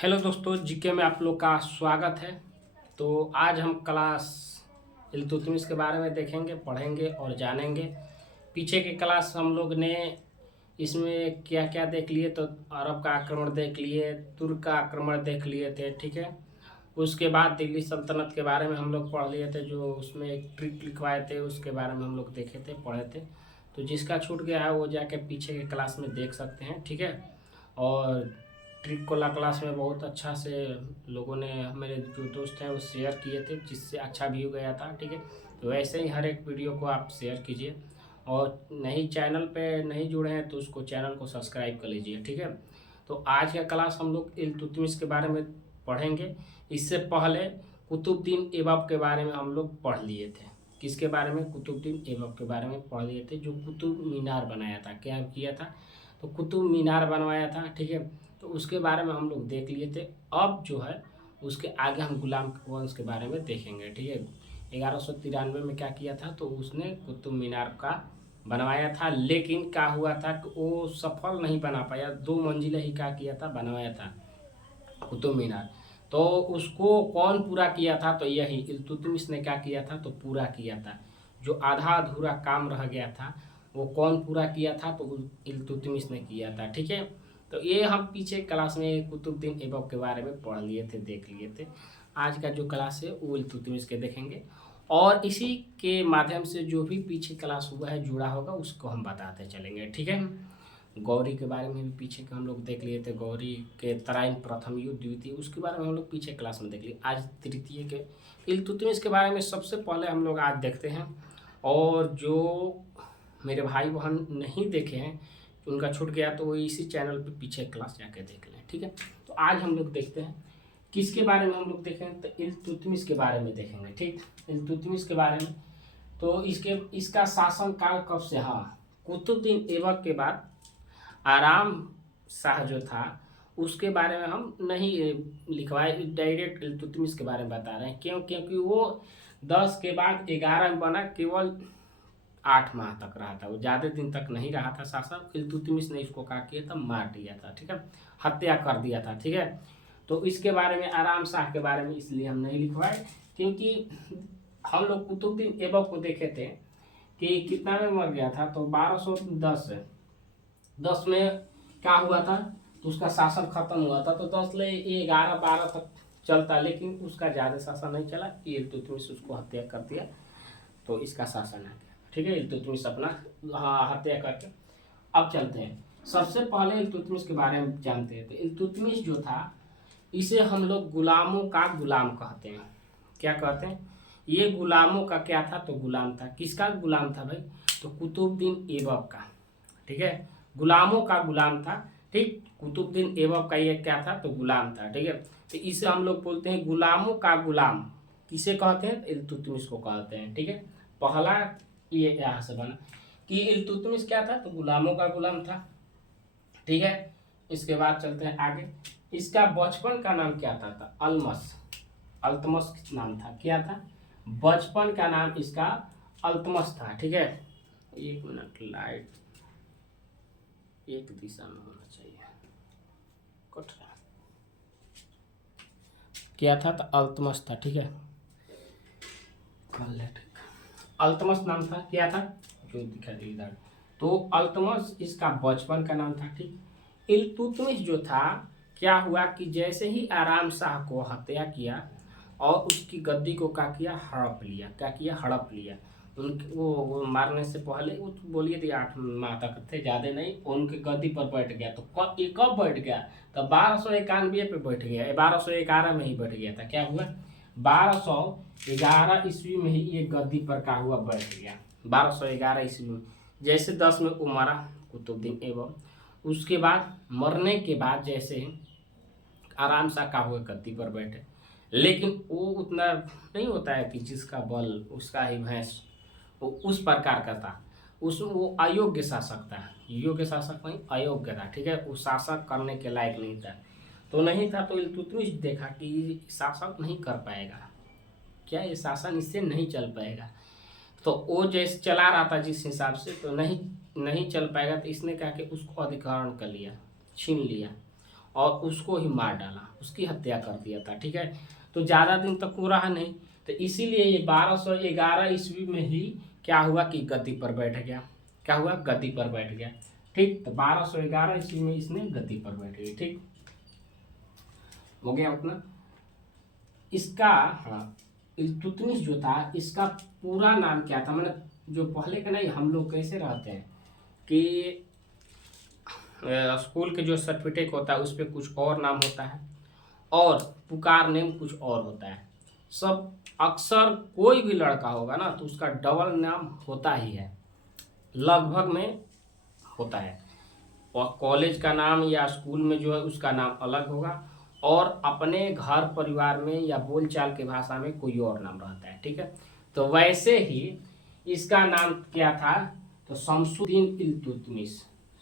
Hello दोस्तों, GK में आप लोग का स्वागत है। तो आज हम क्लास इल्तुतमिश के बारे में देखेंगे, पढ़ेंगे और जानेंगे। पीछे के क्लास हम लोग ने इसमें क्या क्या देख लिए, तो अरब का आक्रमण देख लिए, तुर्क का आक्रमण देख लिए थे, ठीक है। उसके बाद दिल्ली सल्तनत के बारे में हम लोग पढ़ लिए थे, जो उसमें एक ट्रिक लिखवाए थे उसके बारे में हम लोग देखे थे, पढ़े थे। तो जिसका छूट गया है वो जाके पीछे के क्लास में देख सकते हैं, ठीक है। और ट्रिक कोला क्लास में बहुत अच्छा से लोगों ने, मेरे जो दोस्त हैं वो शेयर किए थे, जिससे अच्छा व्यू गया था, ठीक है। तो वैसे ही हर एक वीडियो को आप शेयर कीजिए, और नहीं चैनल पे नहीं जुड़े हैं तो उसको चैनल को सब्सक्राइब कर लीजिए, ठीक है। तो आज का क्लास हम लोग इल्तुतमिश के बारे में पढ़ेंगे। इससे पहले कुतुबुद्दीन ऐबक के बारे में हम लोग पढ़ लिए थे। किसके बारे में? कुतुबुद्दीन ऐबक के बारे में पढ़ लिए थे, जो कुतुब मीनार बनाया था। क्या किया था? तो कुतुब मीनार बनवाया था, ठीक है। तो उसके बारे में हम लोग देख लिए थे। अब जो है उसके आगे हम गुलाम वंश के बारे में देखेंगे, ठीक है। 1193 में क्या किया था? तो उसने कुतुब मीनार का बनवाया था, लेकिन क्या हुआ था कि वो सफल नहीं बना पाया। 2 मंजिला ही क्या किया था? बनवाया था कुतुब मीनार। तो उसको कौन पूरा किया था? तो यही इल्तुतमिश ने क्या किया था? तो पूरा किया था। जो आधा अधूरा काम रह गया था वो कौन पूरा किया था? तो इल्तुतमिश ने किया था, ठीक है। तो ये हम पीछे क्लास में कुतुबुद्दीन ऐबक के बारे में पढ़ लिए थे, देख लिए थे। आज का जो क्लास है वो इल्तुतमिश के देखेंगे, और इसी के माध्यम से जो भी पीछे क्लास हुआ है, जुड़ा होगा, उसको हम बताते चलेंगे, ठीक है। गौरी के बारे में भी पीछे के हम लोग देख लिए थे। गौरी के तराइन प्रथम युद्ध, द्वितीय, उसके बारे में हम लोग पीछे क्लास में देख लिए। आज तृतीय के इल्तुतमिश के बारे में सबसे पहले हम लोग आज देखते हैं। और जो मेरे भाई बहन नहीं देखे हैं, उनका छूट गया, तो वो इसी चैनल पे पीछे क्लास जाके देख लें, ठीक है। तो आज हम लोग देखते हैं किसके बारे में हम लोग देखें, तो इल्तुतमिश के बारे में देखेंगे, ठीक। इल्तुतमिश के बारे में, तो इसका शासन काल कब से? हाँ, कुतुबुद्दीन ऐबक के बाद आराम शाह जो था उसके बारे में हम नहीं लिखवाए, डायरेक्ट इल्तुतमिश के बारे में बता रहे हैं। क्यों? क्योंकि वो 10 के बाद 11 में बना, केवल 8 माह तक रहा था, वो ज़्यादा दिन तक नहीं रहा था शासक। इल्तुतमिश ने इसको क्या किया था? मार दिया था, ठीक है, हत्या कर दिया था, ठीक है। तो इसके बारे में, आराम शाह के बारे में इसलिए हम नहीं लिखवाए, क्योंकि हम लोग कुतुबुद्दीन ऐबक को देखे थे कि कितना में मर गया था, तो 1210 में क्या हुआ था? तो उसका शासन खत्म हुआ था। तो 10 ले 11 12 तक चलता, लेकिन उसका ज़्यादा शासन नहीं चला। इल्तुतमिश उसको हत्या कर दिया, तो इसका शासन आ गया, ठीक है। इल्तुतमिश अपना हत्या करके। अब चलते हैं, सबसे पहले इल्तुतमिश के बारे में जानते हैं। तो इल्तुतमिश जो था, इसे हम लोग गुलामों का गुलाम कहते हैं। क्या कहते हैं? ये गुलामों का क्या था? तो गुलाम था। किसका गुलाम था भाई? तो कुतुबुद्दीन ऐबक का, ठीक है। गुलामों का गुलाम था, ठीक। कुतुबुद्दीन ऐबक का ये क्या था? तो गुलाम था, ठीक है। तो इसे हम लोग बोलते हैं गुलामों का गुलाम। किसे कहते हैं? इल्तुतमिश को कहते हैं, ठीक है। पहला ये यहाँ से बना कि इल्तुतमिश क्या था? तो गुलामों का गुलाम था, ठीक है। इसके बाद चलते हैं आगे। इसका बचपन का नाम क्या था? अल्तमस। अल्तमस नाम था। क्या था? बचपन का नाम इसका अल्तमस था, ठीक है। 1 मिनट, लाइट एक दिशा में होना चाहिए, कट रहा। क्या था? तो अल्तमस था, ठीक है। अल्तमस नाम था। क्या था? जो दिखा दे इधर। तो अल्तमस इसका बचपन का नाम था, ठीक। इल्तुतमिश जो था, क्या हुआ कि जैसे ही आराम शाह को हत्या किया और उसकी गद्दी को क्या किया? हड़प लिया। क्या किया? हड़प लिया। उनके वो मारने से पहले, वो तो बोलिए थी 8 माह तक थे, ज़्यादा नहीं, उनके गद्दी पर बैठ गया। तो कब बैठ गया? तो 1291 पे बैठ गया, 1211 में ही बैठ गया था। क्या हुआ? 1211 ईस्वी में ही ये गद्दी पर का हुआ? बैठ गया। 1211 ईस्वी में, जैसे 10 में वो मरा कुतुबुद्दीन ऐबक, उसके बाद मरने के बाद जैसे ही आराम सा का हुआ गद्दी पर बैठे। लेकिन वो उतना नहीं होता है कि जिसका बल उसका ही भैंस, वो उस प्रकार का था। उस वो अयोग्य शासक था। योग्य शासक नहीं, अयोग्य था, ठीक है। वो शासक करने के लायक नहीं था। तो नहीं था, तो इल्तुतमिश देखा कि शासक नहीं कर पाएगा, क्या ये शासन इससे नहीं चल पाएगा। तो वो जैसे चला रहा था जिस हिसाब से, तो नहीं नहीं चल पाएगा। तो इसने कहा कि उसको अधिग्रहण कर लिया, छीन लिया। और उसको ही मार डाला, उसकी हत्या कर दिया था। ठीक है, तो ज़्यादा दिन तक वो रहा नहीं, तो इसीलिए ये 1211 ईस्वी में ही क्या हुआ कि गद्दी पर बैठ गया। क्या हुआ? गद्दी पर बैठ गया। ठीक, तो 1211 ईस्वी में इसने गद्दी पर बैठ गई। ठीक हो गया अपना। इसका हाँ, इल्तुतमिश जो था इसका पूरा नाम क्या था? मैंने जो पहले का नहीं, हम लोग कैसे रहते हैं कि स्कूल के जो सर्टिफिकेट होता है उस पर कुछ और नाम होता है और पुकार नेम कुछ और होता है। सब अक्सर कोई भी लड़का होगा ना तो उसका डबल नाम होता ही है, लगभग में होता है। और कॉलेज का नाम या स्कूल में जो है उसका नाम अलग होगा और अपने घर परिवार में या बोलचाल की भाषा में कोई और नाम रहता है। ठीक है, तो वैसे ही इसका नाम क्या था? तो शमसुद्दीन इल्तुतमिश।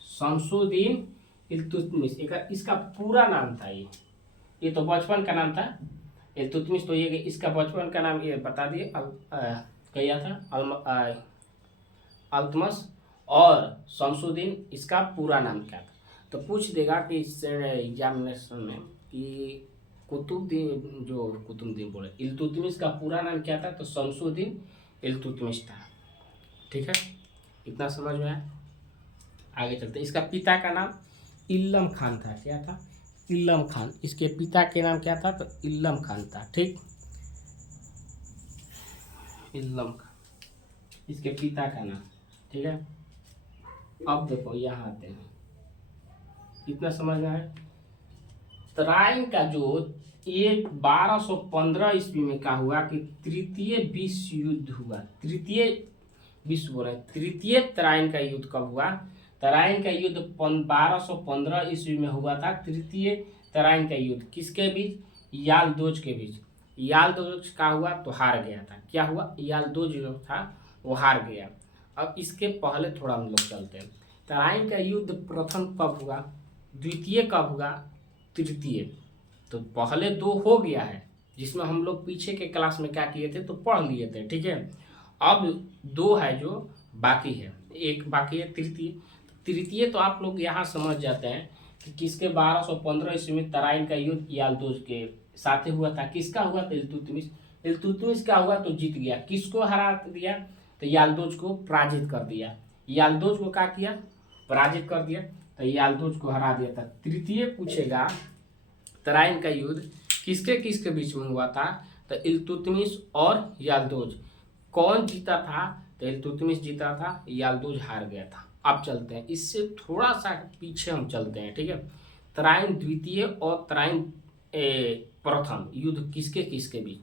शमसुद्दीन इल्तुतमिश इसका पूरा नाम था। ये तो बचपन का नाम था इल्तुतमिश। तो ये इसका बचपन का नाम ये बता दिए क्या था? अल्तमस। और शमसुद्दीन इसका पूरा नाम क्या था? तो पूछ देगा कि इस एग्जामिनेशन में कि कुतुबुद्दीन बोले इल्तुतमिश का पूरा नाम क्या था? तो शमसुद्दीन इल्तुतमिश था। ठीक है, इतना समझ में आया? आगे चलते। इसका पिता का नाम इल्लम खान था। क्या था? इल्लम खान। इसके पिता के नाम क्या था? तो इल्लम खान था। ठीक, इल्लम खान इसके पिता का नाम। ठीक है, अब देखो यहाँ आते हैं, इतना समझ में आया? तराइन का जो ये 1215 ईस्वी में क्या हुआ कि तृतीय विश्व युद्ध हुआ। तृतीय तराइन का युद्ध कब हुआ? तराइन का युद्ध 1215 ईस्वी में हुआ था। तृतीय तराइन का युद्ध किसके बीच? यालदोज के बीच। यालदोज का हुआ तो हार गया था। क्या हुआ? यालदोज जो था वो हार गया। अब इसके पहले थोड़ा हम लोग चलते हैं। तराइन का युद्ध प्रथम कब हुआ? द्वितीय कब हुआ? तृतीय। तो पहले दो हो गया है जिसमें हम लोग पीछे के क्लास में क्या किए थे तो पढ़ लिए थे। ठीक है, अब दो है जो बाकी है, एक बाकी है तृतीय। तृतीय तो आप लोग यहाँ समझ जाते हैं कि किसके 1215 ईस्वी में तराइन का युद्ध यालदोज के साथ हुआ था। किसका हुआ? तो इल्तुतमिश। इल्तुतमिश का हुआ तो जीत गया। किसको हरा दिया? तो यालदोज को पराजित कर दिया। यालदोज को क्या किया? पराजित कर दिया। तो यालदोज को हरा दिया था। तृतीय पूछेगा तराइन का युद्ध किसके किसके बीच में हुआ था? तो इल्तुतमिश और यालदोज। कौन जीता था? तो इल्तुतमिश जीता था, यालदोज हार गया था। अब चलते हैं, इससे थोड़ा सा पीछे हम चलते हैं। ठीक है, तराइन द्वितीय और तराइन प्रथम युद्ध किसके किसके बीच?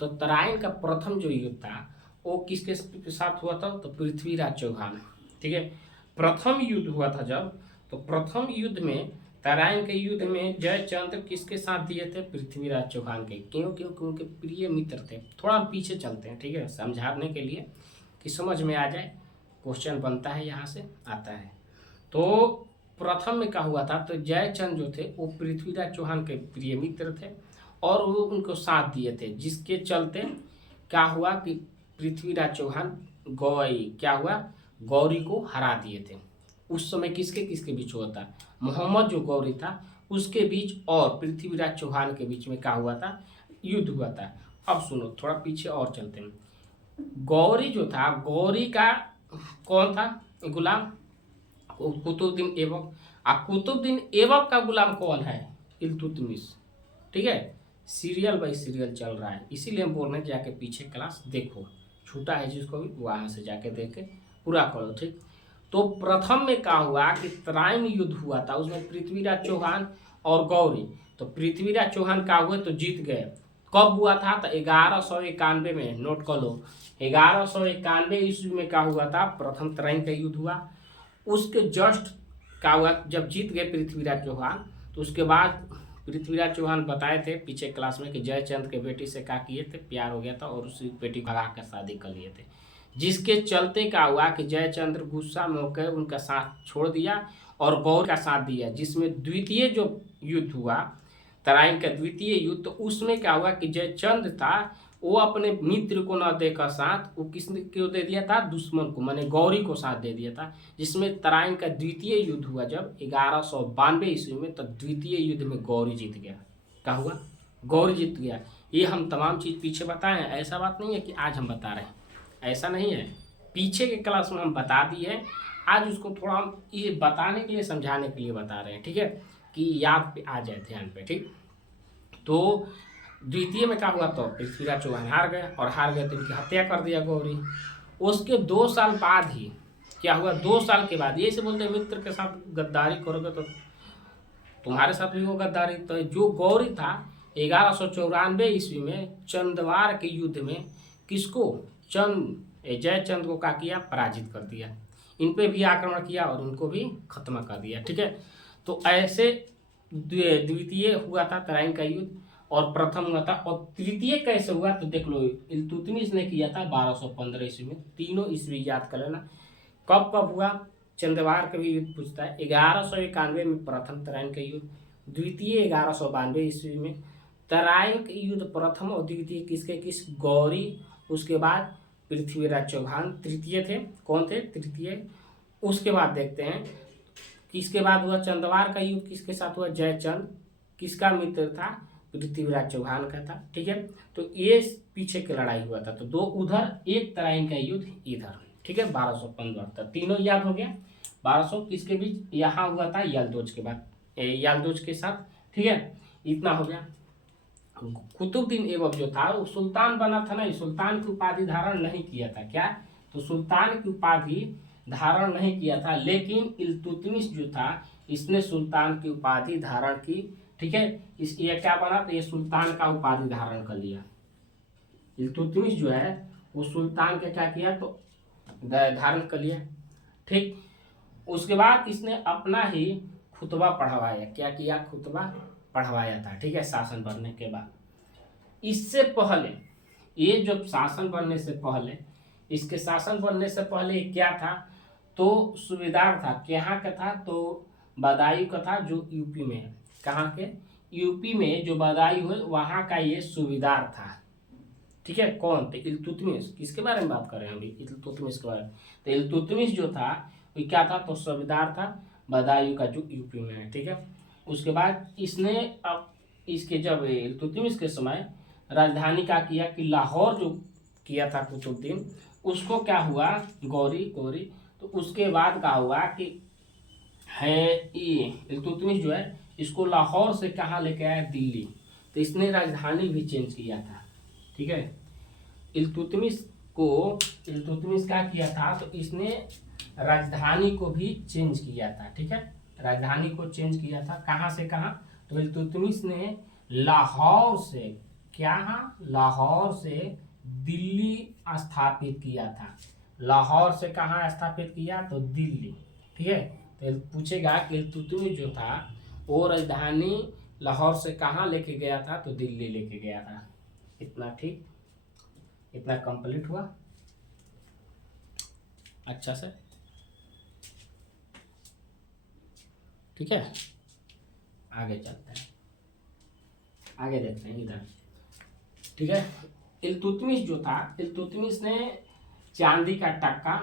तो तराइन का प्रथम जो युद्ध था वो किसके साथ हुआ था? तो पृथ्वीराज चौहान। ठीक है, प्रथम युद्ध हुआ था जब, तो प्रथम युद्ध में तराइन के युद्ध में जयचंद्र किसके साथ दिए थे? पृथ्वीराज चौहान के। क्यों? क्योंकि उनके प्रिय मित्र थे। थोड़ा पीछे चलते हैं, ठीक है, समझाने के लिए कि समझ में आ जाए। क्वेश्चन बनता है यहाँ से आता है। तो प्रथम में क्या हुआ था? तो जयचंद जो थे वो पृथ्वीराज चौहान के प्रिय मित्र थे और वो उनको साथ दिए थे, जिसके चलते क्या हुआ कि पृथ्वीराज चौहान गौरी को हरा दिए थे। उस समय किसके किसके बीच हुआ था? मोहम्मद जो गौरी था उसके बीच और पृथ्वीराज चौहान के बीच में क्या हुआ था? युद्ध हुआ था। अब सुनो, थोड़ा पीछे और चलते हैं। गौरी जो था, गौरी का कौन था गुलाम? कुतुबुद्दीन ऐबक। कुतुबुद्दीन ऐबक का गुलाम कौन है? इल्तुतमिश। ठीक है, सीरियल बाई सीरियल चल रहा है, इसीलिए हम बोल रहे हैं जाके पीछे क्लास देखो, छूटा है जिसको भी वहाँ से जाके देख के पूरा करो। ठीक, तो प्रथम में क्या हुआ कि तराइन युद्ध हुआ था, उसमें पृथ्वीराज चौहान और गौरी। तो पृथ्वीराज चौहान क्या हुए? तो जीत गए। कब हुआ था? तो 1191 में, नोट कर लो, 1191 ईस्वी में क्या हुआ था? प्रथम तराइन का युद्ध हुआ। उसके जस्ट क्या हुआ? जब जीत गए पृथ्वीराज चौहान तो उसके बाद पृथ्वीराज चौहान बताए थे पीछे क्लास में कि जयचंद के बेटी से क्या किए थे? प्यार हो गया था और उसी बेटी भगा कर शादी कर लिए थे, जिसके चलते क्या हुआ कि जयचंद्र गुस्सा में होकर उनका साथ छोड़ दिया और गौर का साथ दिया, जिसमें द्वितीय जो युद्ध हुआ तराइन का द्वितीय युद्ध, तो उसमें क्या हुआ कि जयचंद था वो अपने मित्र को न देकर साथ वो किसने क्यों दे दिया था, दुश्मन को, माने गौरी को साथ दे दिया था, जिसमें तराइन का द्वितीय युद्ध हुआ जब 1192 ईस्वी में, तब द्वितीय युद्ध में गौरी जीत गया। क्या हुआ, गौरी जीत गया। ये हम तमाम चीज़ पीछे बताए हैं, ऐसा बात नहीं है कि आज हम बता रहे हैं, ऐसा नहीं है, पीछे के क्लास में हम बता दिए हैं, आज उसको थोड़ा हम ये बताने के लिए, समझाने के लिए बता रहे हैं, ठीक है, कि याद पे आ जाए, ध्यान पे, ठीक। तो द्वितीय में क्या हुआ, तो पृथ्वीराज चौहान हार गए, और हार गए तो इनकी हत्या कर दिया गौरी। उसके 2 साल बाद ही क्या हुआ, 2 साल के बाद, ये से बोलते हैं मित्र के साथ गद्दारी करोगे तो तुम्हारे साथ भी वो गद्दारी। तो जो गौरी था 1194 ईस्वी में चंदवार के युद्ध में किसको, जयचंद को क्या किया, पराजित कर दिया, इन पे भी आक्रमण किया और उनको भी खत्म कर दिया, ठीक है। तो ऐसे द्वितीय हुआ था तराइन का युद्ध, और प्रथम हुआ था, और तृतीय कैसे हुआ तो देख लो, इल्तुतमिश ने किया था 1215 ईस्वी में। तीनों ईस्वी याद कर लेना, कब कब हुआ, चंदवार का भी युद्ध पूछता है, 1191 में प्रथम तराइन का युद्ध, द्वितीय 1192 ईस्वी में। तराइन का युद्ध प्रथम और द्वितीय किसके किस, गौरी, उसके बाद पृथ्वीराज चौहान तृतीय थे, कौन थे, तृतीय। उसके बाद देखते हैं किसके बाद हुआ, चंदवार का युद्ध किसके साथ हुआ, जयचंद, किसका मित्र था, पृथ्वीराज चौहान का था, ठीक है। तो ये पीछे की लड़ाई हुआ था, तो 2 उधर, एक तराइन का युद्ध इधर, ठीक है, 1215 तक, तीनों याद हो गया। 1200 किसके बीच, यहाँ हुआ था यलदोज के बाद, यलदोज के साथ, ठीक है, इतना हो गया। कुतुबुद्दीन ऐबक जो था वो सुल्तान बना था, नहीं, सुल्तान की उपाधि धारण नहीं किया था, क्या, तो सुल्तान की उपाधि धारण नहीं किया था, लेकिन इल्तुतमिश जो था इसने सुल्तान की उपाधि धारण की, ठीक है। इस ये क्या बना, तो ये सुल्तान का उपाधि धारण कर लिया। इल्तुतमिश जो है वो सुल्तान के क्या किया, तो धारण कर लिया, ठीक। उसके बाद इसने अपना ही खुतबा पढ़वाया, क्या किया, खुतबा पढ़वाया था, ठीक है, शासन बनने के बाद। इससे पहले, ये जो शासन बनने से पहले, इसके शासन बनने से पहले क्या था, तो सूबेदार था, यहाँ का था, तो बदायूं का था, जो यूपी में है, कहाँ के, यूपी में जो बदायूं है वहाँ का ये सूबेदार था, ठीक है। कौन थे, इल्तुतमिश, किसके बारे में बात कर रहे हैं अभी, इल्तुतमिश के बारे में। तो इल्तुतमिश जो था वो क्या था, तो सूबेदार था बदायूं का, जो यूपी में है, ठीक है। उसके बाद इसने अब इसके जब इल्तुतमिश के समय राजधानी का किया कि लाहौर जो किया था कुतुबुद्दीन, उसको क्या हुआ, गौरी, तो उसके बाद क्या हुआ कि है ये इल्तुतमिश जो है इसको लाहौर से कहाँ लेके आया, दिल्ली, तो इसने राजधानी भी चेंज किया था, ठीक है। इल्तुतमिश क्या किया था, तो इसने राजधानी को भी चेंज किया था, ठीक है, राजधानी को चेंज किया था, कहाँ से कहाँ, तो इल्तुतमिश ने लाहौर से, क्या, लाहौर से दिल्ली स्थापित किया था, लाहौर से कहाँ स्थापित किया, तो दिल्ली, ठीक है। तो पूछेगा कि इल्तुतमिश जो था वो राजधानी लाहौर से कहाँ लेके गया था, तो दिल्ली लेके गया था। इतना ठीक, इतना कंप्लीट हुआ अच्छा से, ठीक है। आगे चलते हैं, आगे देखते हैं इधर, ठीक है। इल्तुतमिश जो था, इल्तुतमिश ने चांदी का टक्का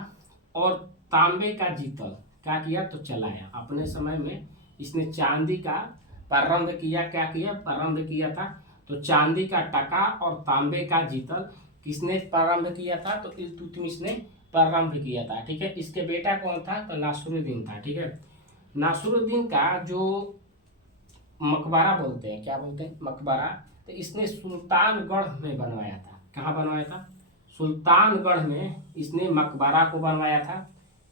और तांबे का जीतल क्या किया, तो चलाया। अपने समय में इसने चांदी का प्रारंभ किया, क्या किया, प्रारंभ किया था, तो चांदी का टका और तांबे का जीतल किसने प्रारंभ किया था, तो इल्तुतमिश ने प्रारंभ किया था, ठीक है। इसके बेटा कौन था, तो नासिरुद्दीन था, ठीक है। नासिरुद्दीन का जो मकबरा बोलते हैं, क्या बोलते हैं, मकबरा, तो इसने सुल्तानगढ़ में बनवाया था, कहाँ बनवाया था, सुल्तानगढ़ में इसने मकबरा को बनवाया था।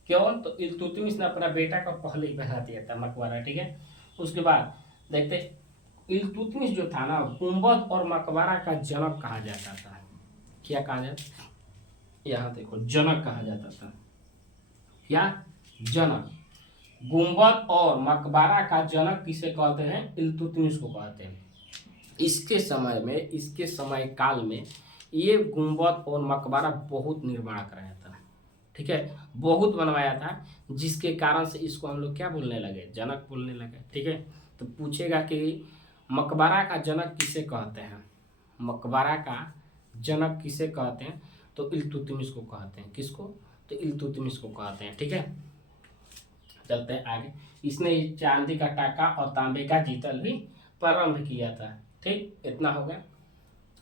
क्यों, तो इल्तुतमिश ने अपना बेटा को पहले ही बना दिया था मकबरा, ठीक है। उसके बाद देखते, इल्तुतमिश जो था ना, गुंबद और मकबरा का जनक कहा जाता था, क्या कहा जाता, यहाँ देखो, जनक कहा जाता था, क्या, जनक। गुंबद और मकबरा का जनक किसे कहते हैं, इल्तुतमिश को कहते हैं। इसके समय में, इसके समय काल में ये गुंबद और मकबरा बहुत निर्माण कराया था, ठीक है, बहुत बनवाया था, जिसके कारण से इसको हम लोग क्या बोलने लगे, जनक बोलने लगे, ठीक है। तो पूछेगा कि मकबरा का जनक किसे कहते हैं, मकबरा का जनक किसे कहते हैं? तो इल्तुतमिश को कहते हैं। किसको? तो इल्तुतमिश को कहते हैं। ठीक है, चलते हैं आगे। इसने चांदी का टाका और तांबे का जीतल भी प्रारंभ किया था। ठीक, इतना हो गया।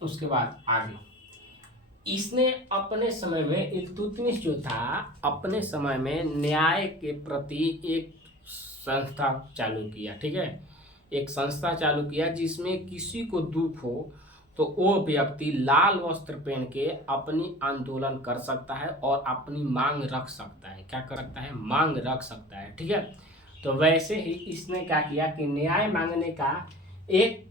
उसके बाद आगे इसने अपने समय में, इल्तुतमिश जो था अपने समय में न्याय के प्रति एक संस्था चालू किया। ठीक है, एक संस्था चालू किया जिसमें किसी को दुख हो तो वो व्यक्ति लाल वस्त्र पहन के अपनी आंदोलन कर सकता है और अपनी मांग रख सकता है। क्या कर सकता है? मांग रख सकता है। ठीक है, तो वैसे ही इसने क्या किया कि न्याय मांगने का एक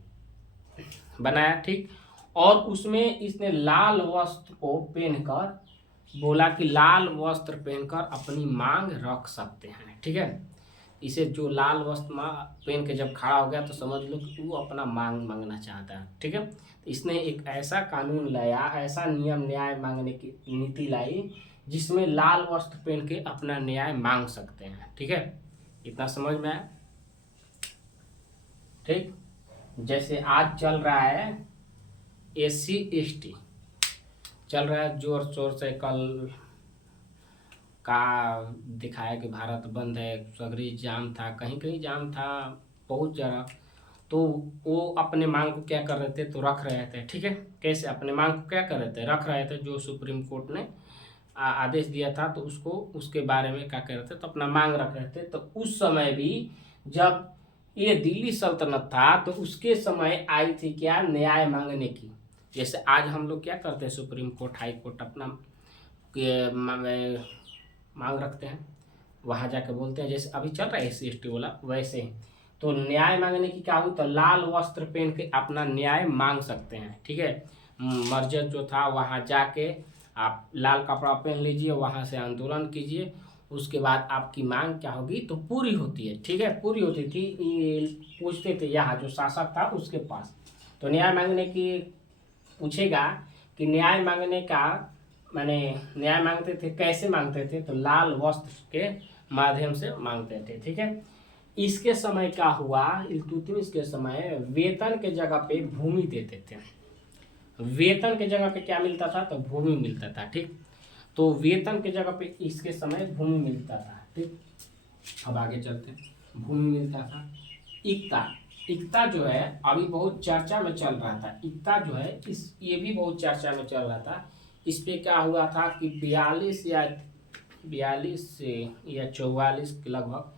बनाया। ठीक, और उसमें इसने लाल वस्त्र को पहनकर बोला कि लाल वस्त्र पहनकर अपनी मांग रख सकते हैं। ठीक है, इसे जो लाल वस्त्र पहन के जब खड़ा हो गया तो समझ लो कि वो अपना मांग मांगना चाहता है। ठीक है, तो इसने एक ऐसा कानून लाया, ऐसा नियम न्याय मांगने की नीति लाई जिसमें लाल वस्त्र पहन के अपना न्याय मांग सकते हैं। ठीक है, इतना समझ में आया? ठीक, जैसे आज चल रहा है SC/ST चल रहा है जोर शोर से। कल का दिखाया कि भारत बंद है, सगरी जाम था, कहीं कहीं जाम था, बहुत जगह। तो वो अपने मांग को क्या कर रहे थे? तो रख रहे थे। ठीक है, कैसे अपने मांग को क्या कर रहे थे? रख रहे थे। जो सुप्रीम कोर्ट ने आदेश दिया था तो उसको, उसके बारे में क्या कर रहे थे? तो अपना मांग रख रहे थे। तो उस समय भी जब ये दिल्ली सल्तनत था तो उसके समय आई थी क्या? न्याय मांगने की। जैसे आज हम लोग क्या करते हैं, सुप्रीम कोर्ट, हाई कोर्ट अपना मांग रखते हैं, वहाँ जाके बोलते हैं। जैसे अभी चल रहा है SC/ST वाला, वैसे ही तो न्याय मांगने की क्या हुई? तो लाल वस्त्र पहन के अपना न्याय मांग सकते हैं। ठीक है, मर्जत जो था वहाँ जाके आप लाल कपड़ा पहन लीजिए, वहाँ से आंदोलन कीजिए, उसके बाद आपकी मांग क्या होगी? तो पूरी होती है। ठीक है, पूरी होती थी। ये पूछते थे यहाँ जो शासक था उसके पास, तो न्याय मांगने की पूछेगा कि न्याय मांगने का माने न्याय मांगते थे, कैसे मांगते थे? तो लाल वस्त्र के माध्यम से मांगते थे। ठीक है, इसके समय क्या हुआ? इल्तुतमिश के समय वेतन के जगह पे भूमि देते थे। वेतन के जगह पे क्या मिलता था? तो भूमि मिलता था। ठीक, तो वेतन के जगह पे इसके समय भूमि मिलता था। ठीक, अब आगे चलते हैं। भूमि मिलता था। इक्ता, इक्ता जो है अभी बहुत चर्चा में चल रहा था। इक्ता जो है ये भी बहुत चर्चा में चल रहा था। इस पे क्या हुआ था कि 42 से या 44 के लगभग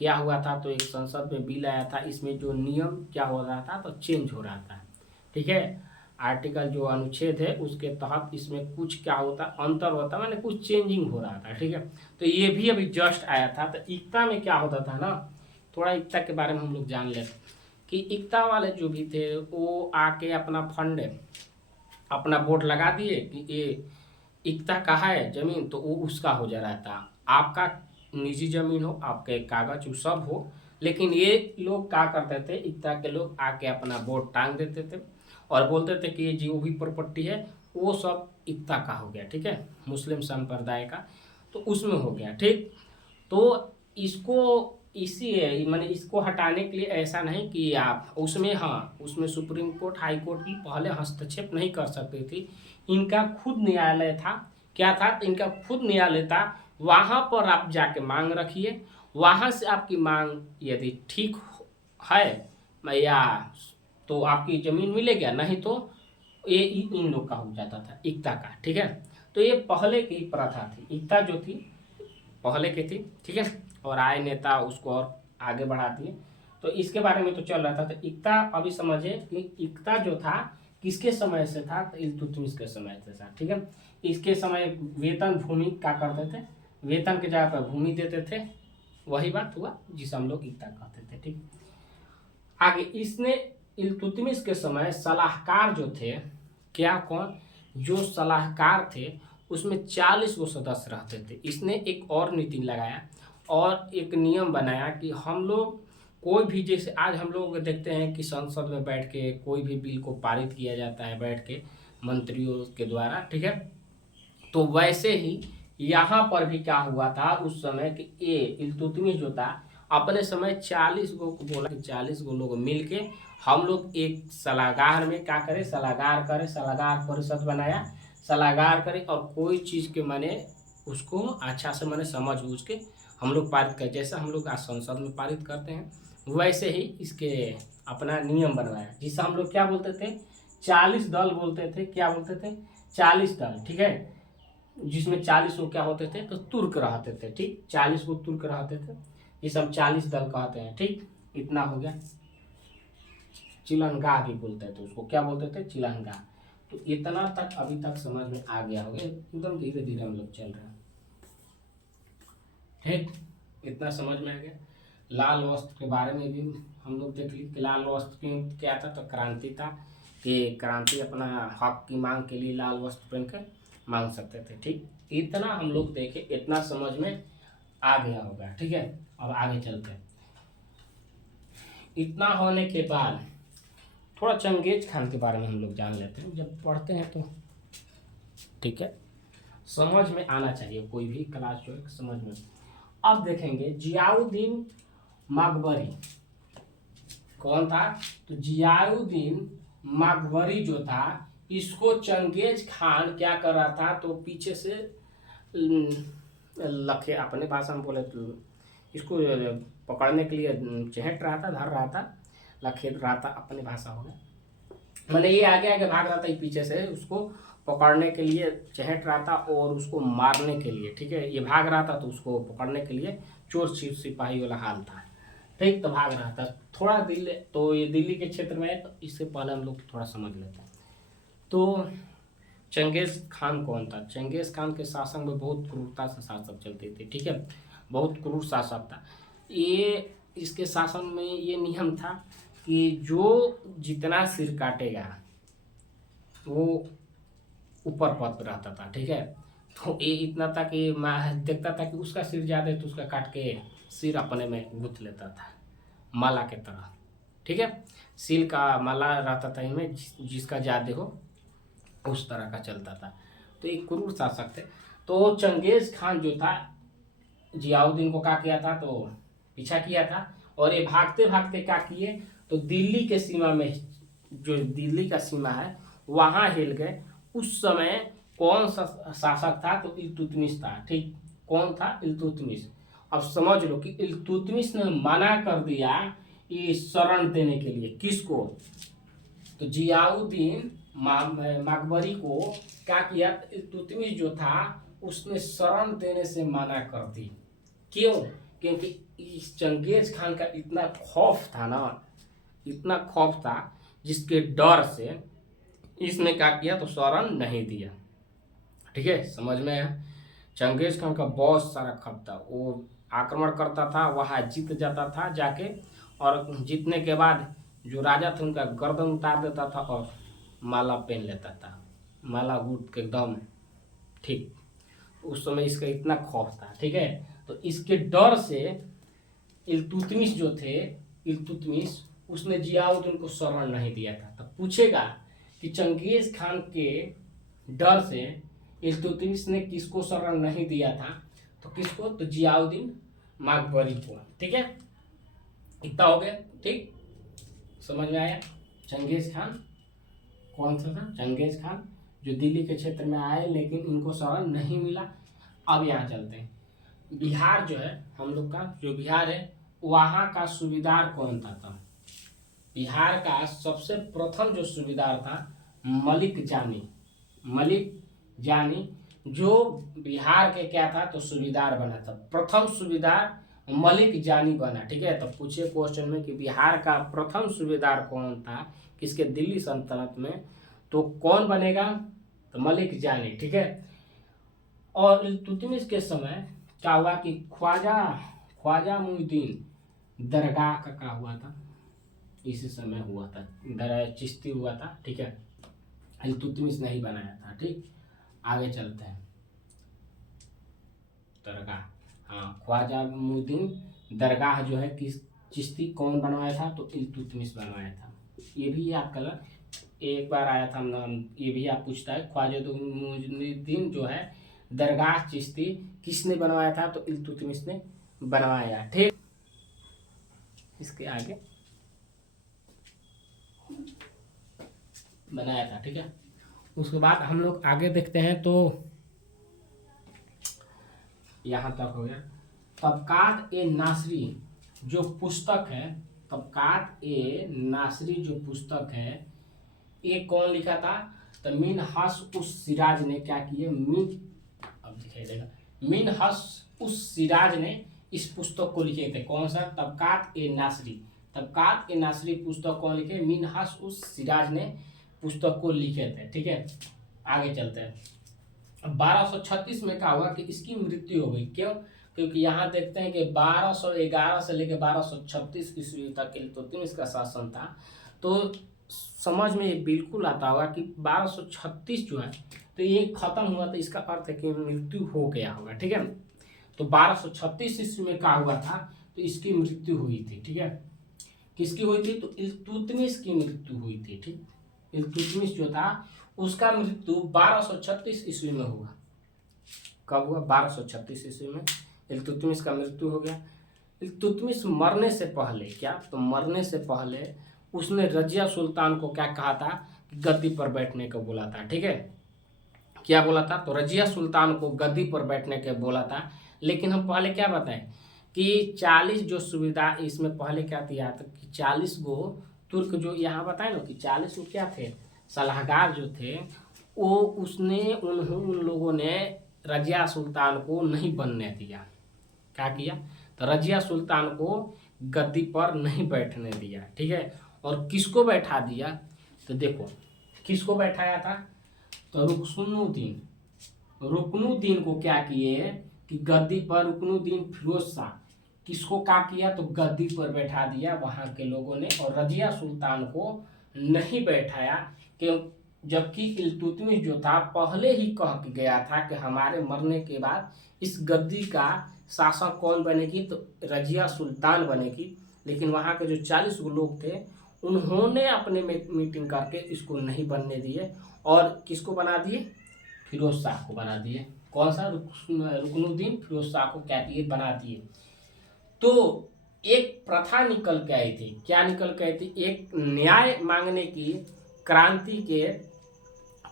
क्या हुआ था? तो एक संसद में बिल आया था। इसमें जो नियम क्या हो रहा था? तो चेंज हो रहा था। ठीक है, आर्टिकल जो अनुच्छेद है उसके तहत इसमें कुछ क्या होता? अंतर होता, माने कुछ चेंजिंग हो रहा था। ठीक है, तो ये भी अभी जस्ट आया था। तो इक्ता में क्या होता था ना, थोड़ा इक्ता के बारे में हम लोग जान लेते कि इक्ता वाले जो भी थे वो आके अपना फंड, अपना बोर्ड लगा दिए कि ये इक्ता का है जमीन, तो वो उसका हो जा रहा था। आपका निजी जमीन हो, आपके कागज वो सब हो, लेकिन ये लोग क्या करते थे? इक्ता के लोग आके अपना बोर्ड टांग देते थे और बोलते थे कि ये जो भी प्रॉपर्टी है वो सब इक्ता का हो गया। ठीक है, मुस्लिम संप्रदाय का, तो उसमें हो गया। ठीक, तो इसको इसी मैंने इसको हटाने के लिए ऐसा नहीं कि आप उसमें, हाँ उसमें सुप्रीम कोर्ट, हाई कोर्ट भी पहले हस्तक्षेप नहीं कर सकती थी। इनका खुद न्यायालय था। क्या था? तो इनका खुद न्यायालय था। वहाँ पर आप जाके मांग रखिए, वहाँ से आपकी मांग यदि ठीक है या तो आपकी ज़मीन मिलेगी, नहीं तो ये इन लोग का हो जाता था, इक्ता का। ठीक है, तो ये पहले की प्रथा थी। इक्ता जो थी पहले की थी। ठीक है, और आए नेता उसको और आगे बढ़ा दिए। तो इसके बारे में तो चल रहा था। तो इक्ता अभी समझे कि इक्ता जो था किसके समय से था? तो इल्तुतमिश के समय से था। ठीक है, इसके समय वेतन भूमि क्या करते थे? वेतन के जगह पर भूमि देते थे। वही बात हुआ जिसे हम लोग इक्ता कहते थे। ठीक, आगे इसने इल्तुतमिश के समय सलाहकार जो थे, क्या कौन? जो सलाहकार थे उसमें 40 गो सदस्य रहते थे। इसने एक और नीति लगाया और एक नियम बनाया कि हम लोग कोई भी, जैसे आज हम लोग देखते हैं कि संसद में बैठ के कोई भी बिल को पारित किया जाता है बैठ के मंत्रियों के द्वारा। ठीक है, तो वैसे ही यहाँ पर भी क्या हुआ था उस समय कि ये इल्तुतमिश जो था अपने समय 40 गो को बोला कि 40 गो लोग मिल के हम लोग एक सलाहकार में क्या करें, सलाहकार करें, सलाहकार परिषद बनाया, सलाहकार करें और कोई चीज़ के माने उसको अच्छा से माने समझ बूझ के हम लोग पारित करें। जैसा हम लोग आज संसद में पारित करते हैं वैसे ही इसके अपना नियम बनवाया, जिससे हम लोग क्या बोलते थे, 40 दल बोलते थे। क्या बोलते थे? 40 दल, ठीक है। जिसमें 40 को क्या होते थे, तो तुर्क रहते थे, ठीक। 40 को तुर्क रहते थे, जिसे हम 40 दल कहते हैं, ठीक। इतना हो गया। चिलनगाह भी बोलते थे उसको, क्या बोलते थे? चिलनगाह। तो इतना तक अभी तक समझ में आ गया होगा, एकदम धीरे धीरे हम लोग चल रहे हैं, ठीक। इतना समझ में आ गया। लाल वस्त्र के बारे में भी हम लोग देख ली कि लाल वस्त्र की क्या था, तो क्रांति था कि क्रांति अपना हक की मांग के लिए लाल वस्त्र पहन कर मांग सकते थे, ठीक। इतना हम लोग देखे, इतना समझ में आ गया होगा, ठीक है। अब आगे चलते हैं। इतना होने के बाद थोड़ा चंगेज खान के बारे में हम लोग जान लेते हैं, जब पढ़ते हैं तो, ठीक है, समझ में आना चाहिए, कोई भी क्लास जो है समझ में। अब देखेंगे जियाउद्दीन मकबरी कौन था, तो जियाउद्दीन मकबरी जो था, इसको चंगेज खान क्या कर रहा था, तो पीछे से लखे अपने भाषा में बोले तो इसको पकड़ने के लिए चहट रहा था, धर रहा था, लखेद रहा था, अपनी भाषा हो गया, मैंने ये आगे आगे भाग रहा था, ये पीछे से उसको पकड़ने के लिए चहट रहा था और उसको मारने के लिए, ठीक है। ये भाग रहा था तो उसको पकड़ने के लिए चोर सिपाही वाला हाल था, ठीक। तो भाग रहा था थोड़ा दिल्ली, तो ये दिल्ली के क्षेत्र में है, तो इससे पहले हम लोग थोड़ा समझ लेते हैं। तो चंगेज खान कौन था? चंगेज खान के शासन में बहुत क्रूरता से शासक चलते थे, ठीक है, बहुत क्रूर शासक था ये। इसके शासन में ये नियम था कि जो जितना सिर काटेगा वो ऊपर पद पर रहता था, ठीक है। तो ये इतना था कि मैं देखता था कि उसका सिर ज़्यादा है तो उसका काट के सिर अपने में गुथ लेता था, माला के तरह, ठीक है। सिर का माला रहता था इनमें, जिसका ज़्यादा हो उस तरह का चलता था। तो एक क्रूर शासक थे। तो चंगेज खान जो था, जियाउद्दीन को क्या किया था, तो पीछा किया था, और ये भागते भागते क्या किए, तो दिल्ली के सीमा में, जो दिल्ली का सीमा है वहाँ हिल गए। उस समय कौन सा शासक था, तो इल्तुतमिश था, ठीक। कौन था? इल्तुतमिश। अब समझ लो कि इल्तुतमिश ने मना कर दिया ये शरण देने के लिए, किसको, तो जियाउद्दीन मकबरी को क्या किया, इल्तुतमिश जो था उसने शरण देने से मना कर दी। क्यों? क्योंकि इस चंगेज खान का इतना खौफ था ना, इतना खौफ था, जिसके डर से इसने क्या किया, तो शरण नहीं दिया, ठीक है। समझ में है? चंगेज खान का बहुत सारा खौफ था, वो आक्रमण करता था, वहाँ जीत जाता था जाके, और जीतने के बाद जो राजा थे उनका गर्दन उतार देता था और माला पहन लेता था, माला गुट के एकदम, ठीक। उस समय इसका इतना खौफ था, ठीक है। तो इसके डर से इल्तुतमिश जो थे, इल्तुतमिश, उसने जियाउद्दीन को शरण नहीं दिया था। तब पूछेगा कि चंगेज खान के डर से इल्तुतमिश ने किसको शरण नहीं दिया था, तो किसको, तो जियाउद्दीन मकबरी को, ठीक है। इतना हो गया, ठीक, समझ में आया। चंगेज खान कौन सा था? चंगेज खान जो दिल्ली के क्षेत्र में आए, लेकिन इनको शरण नहीं मिला। अब यहाँ चलते हैं, बिहार जो है हम लोग का, जो बिहार है वहाँ का सूबेदार कौन था? तब बिहार का सबसे प्रथम जो सूबेदार था मलिक जानी, मलिक जानी, जो बिहार के क्या था, तो सूबेदार बना था, प्रथम सूबेदार मलिक जानी बना, ठीक है। तो पूछे क्वेश्चन में कि बिहार का प्रथम सूबेदार कौन था, किसके, दिल्ली सल्तनत में, तो कौन बनेगा, तो मलिक जानी, ठीक है। और इल्तुतमिश के समय क्या हुआ कि ख्वाजा ख्वाजा मुइनुद्दीन दरगाह का क्या हुआ था, इसी समय हुआ था, चिश्ती हुआ था, ठीक है। इल्तुतमिश नहीं बनाया था, ठीक। आगे चलते हैं, दरगाह, हाँ, ख्वाजा मुइनुद्दीन दरगाह जो है किस चिश्ती कौन बनवाया था, तो इल्तुतमिश बनवाया था। ये भी याद कर, एक बार आया था नाम, ये भी आप पूछता है, ख्वाजा मुइनुद्दीन जो है दरगाह चिश्ती किसने बनवाया था, तो इल्तुतमिश ने बनवाया, ठीक। इसके आगे बनाया था। ठीक है, उसके बाद हम लोग आगे देखते हैं तो यहाँ तक हो गया। तबकात ए नासरी जो पुस्तक है, तबकात ए नासरी जो पुस्तक है, ये कौन लिखा था? तो मिन हस उस सिराज ने क्या किए, अब दिखाई देगा, मिन हस उस सिराज ने इस पुस्तक को लिखे थे। कौन सा? तबकात ए नासरी। तबकात ए नासरी पुस्तक कौन लिखे? मिन हस उस सिराज ने पुस्तक को लिखे थे। ठीक है, आगे चलते हैं। 1236 में क्या हुआ कि इसकी मृत्यु हो गई। क्यों? क्योंकि यहाँ देखते हैं कि 1211 से लेकर 1236 ईस्वी तक इल्तुतमिश का शासन था। तो समझ में ये बिल्कुल आता होगा कि 1236 जो है तो ये खत्म हुआ, तो इसका अर्थ है कि मृत्यु हो गया होगा। ठीक है, तो 1236 ईस्वी में क्या हुआ था? तो इसकी मृत्यु हुई थी। ठीक है, किसकी हुई थी? तो इल्तुतमिश की मृत्यु हुई थी। ठीक, इल्तुतमिश जो था उसका मृत्यु 1236 ईस्वी में हुआ। कब हुआ? 1236 ईस्वी में इल्तुतमिश का मृत्यु हो गया। इल्तुतमिश मरने से पहले क्या? तो मरने से पहले उसने रजिया सुल्तान को क्या कहा था? कि गद्दी पर बैठने को बोला था। ठीक है, क्या बोला था? तो रजिया सुल्तान को गद्दी पर बैठने के बोला था। लेकिन हम पहले क्या बताएं कि 40 जो सुविधा इसमें पहले क्या दिया था कि 40 गो तुर्क जो यहाँ बताए ना कि 40 गो क्या थे, सलाहकार जो थे, वो उसने उन लोगों ने रजिया सुल्तान को नहीं बनने दिया। क्या किया? तो रजिया सुल्तान को गद्दी पर नहीं बैठने दिया। ठीक है, और किसको बैठा दिया? तो देखो किसको बैठाया था? तो रुकनुद्दीन, रुकनुद्दीन को क्या किए कि गद्दी पर रुकनुद्दीन फिरोज शाह किसको क्या किया? तो गद्दी पर बैठा दिया वहाँ के लोगों ने, और रजिया सुल्तान को नहीं बैठाया। क्यों? जबकि इल्तुतमिश जो था पहले ही कह के गया था कि हमारे मरने के बाद इस गद्दी का शासक कौन बनेगी? तो रजिया सुल्तान बनेगी। लेकिन वहाँ के जो 40 लोग थे उन्होंने अपने मीटिंग करके इसको नहीं बनने दिए, और किसको बना दिए? फिरोज शाह को बना दिए। कौन सा? रुकनुद्दीन फिरोज शाह को क्या किए? बना दिए। तो एक प्रथा निकल के आई थी। क्या निकल के आई थी? एक न्याय मांगने की क्रांति के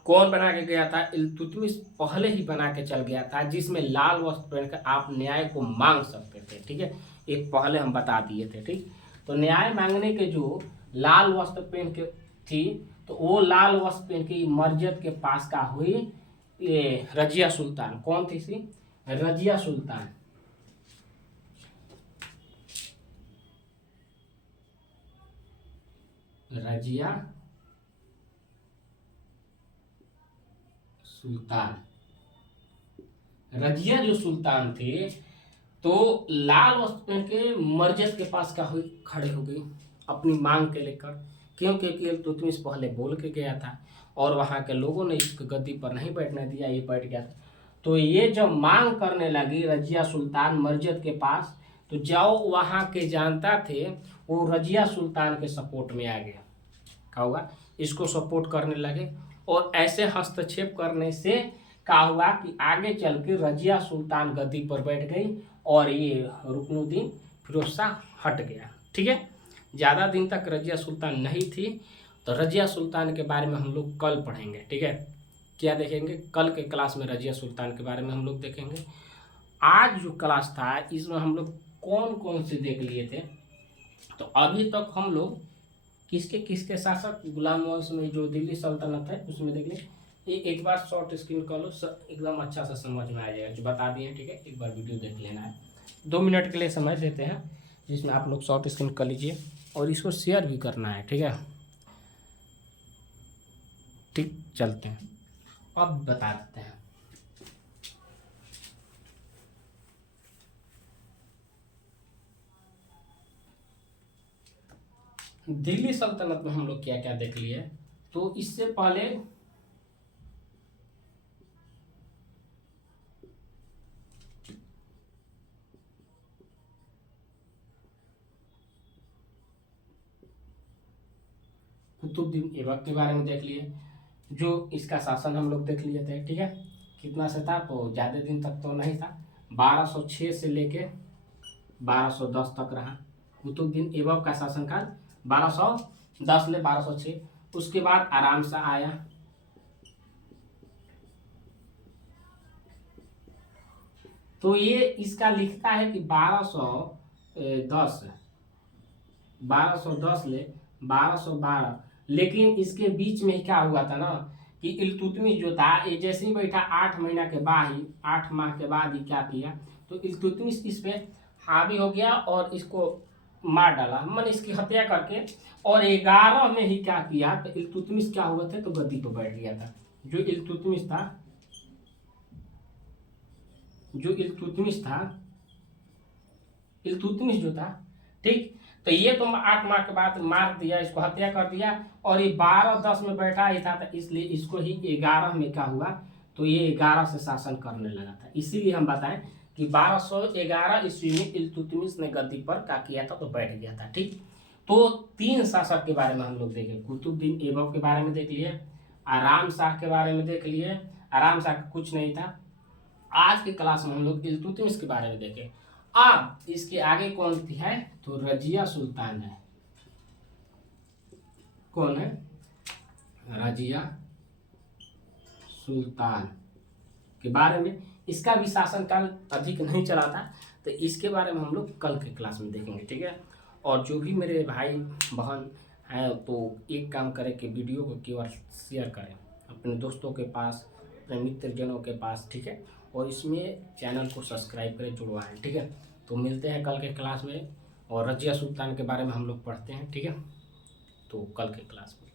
कौन बना के गया था? इल्तुतमिश पहले ही बना के चल गया था, जिसमें लाल वस्त्र पहनकर आप न्याय को मांग सकते थे। ठीक है, एक पहले हम बता दिए थे। ठीक, तो न्याय मांगने के जो लाल वस्त्र पहन के थी, तो वो लाल वस्त्र पहन के मर्जद के पास का हुई ये रजिया सुल्तान। कौन थी सी? रजिया सुल्तान। रजिया सुल्तान। रजिया जो सुल्तान थे तो लाल वस्त्र पहन के मर्जद के पास का हुई खड़े हो गई अपनी मांग के लेकर। क्यों? क्योंकि इल्तुतमिश पहले बोल के गया था और वहाँ के लोगों ने इसको गद्दी पर नहीं बैठने दिया, ये बैठ गया था। तो ये जब मांग करने लगी रजिया सुल्तान मर्जद के पास, तो जो वहाँ के जानता थे वो रजिया सुल्तान के सपोर्ट में आ गया। क्या हुआ? इसको सपोर्ट करने लगे, और ऐसे हस्तक्षेप करने से क्या हुआ कि आगे चल के रजिया सुल्तान गद्दी पर बैठ गई और ये रुकनुद्दीन फिरोज शाह हट गया। ठीक है, ज़्यादा दिन तक रजिया सुल्तान नहीं थी। तो रजिया सुल्तान के बारे में हम लोग कल पढ़ेंगे। ठीक है, क्या देखेंगे? कल के क्लास में रजिया सुल्तान के बारे में हम लोग देखेंगे। आज जो क्लास था इसमें हम लोग कौन कौन से देख लिए थे? तो अभी तक हम लोग किसके किसके शासक, गुलाम वंश में जो दिल्ली सल्तनत है उसमें देख लें। ये एक बार शॉर्ट स्क्रीन कर लो, एकदम अच्छा सा समझ में आ जाएगा जो बता दिए। ठीक है, एक बार वीडियो देख लेना है। 2 मिनट के लिए समय देते हैं जिसमें आप लोग शॉर्ट स्क्रीन कर लीजिए, और इसको शेयर भी करना है। ठीक है, ठीक, चलते हैं अब बता देते हैं। दिल्ली सल्तनत में हम लोग क्या क्या देख लिए। तो इससे पहले कुतुबुद्दीन ऐबक के बारे में देख लिए, जो इसका शासन हम लोग देख लिए थे। ठीक है, कितना से था? तो ज़्यादा दिन तक तो नहीं था, 1206 से लेके 1210 तक रहा। कुतुबुद्दीन ऐबक का शासनकाल 1210 ले 1206। उसके बाद आराम शाह आया, तो ये इसका लिखता है कि 1210 ले 1212, लेकिन इसके बीच में क्या हुआ था ना कि इल्तुतमिश जो था ये जैसे ही बैठा 8 महीना के बाद ही 8 माह के बाद ही क्या किया, तो इल्तुतमिश इस पे हावी हो गया और इसको मार डाला, मन इसकी हत्या करके। और 11 में ही क्या किया, तो इल्तुतमिश क्या हुआ था, तो गद्दी पर बैठ गया था। जो इल्तुतमिश था इल्तुतमिश जो था, ठीक। तो ये तो 8 माह के बाद मार दिया, इसको हत्या कर दिया। और ये 1210 में बैठा ही था, तो इसलिए इसको ही 11 में क्या हुआ, तो ये 11 से शासन करने लगा था। इसीलिए हम बताएं कि 1211 ईस्वी में इल्तुतमिश ने गद्दी पर क्या किया था, तो बैठ गया था, ठीक। तो 3 शासक के बारे में हम लोग देखे, कुतुबुद्दीन ऐबक के बारे में देख लिए, आराम शाह के बारे में देख लिए। आराम शाह का कुछ नहीं था। आज की क्लास में हम लोग इल्तुतमिश के बारे में देखें। अब इसके आगे कौन थी है, तो रजिया सुल्तान है। कौन है, रजिया सुल्तान के बारे में। इसका भी शासनकाल अधिक नहीं चला था, तो इसके बारे में हम लोग कल के क्लास में देखेंगे, ठीक है। और जो भी मेरे भाई बहन हैं, तो एक काम करें कि वीडियो को केवल शेयर करें अपने दोस्तों के पास, अपने मित्रजनों के पास, ठीक है। और इसमें चैनल को सब्सक्राइब करें, जुड़वाएं, ठीक है। तो मिलते हैं कल के क्लास में, और रजिया सुल्तान के बारे में हम लोग पढ़ते हैं, ठीक है। तो कल के क्लास में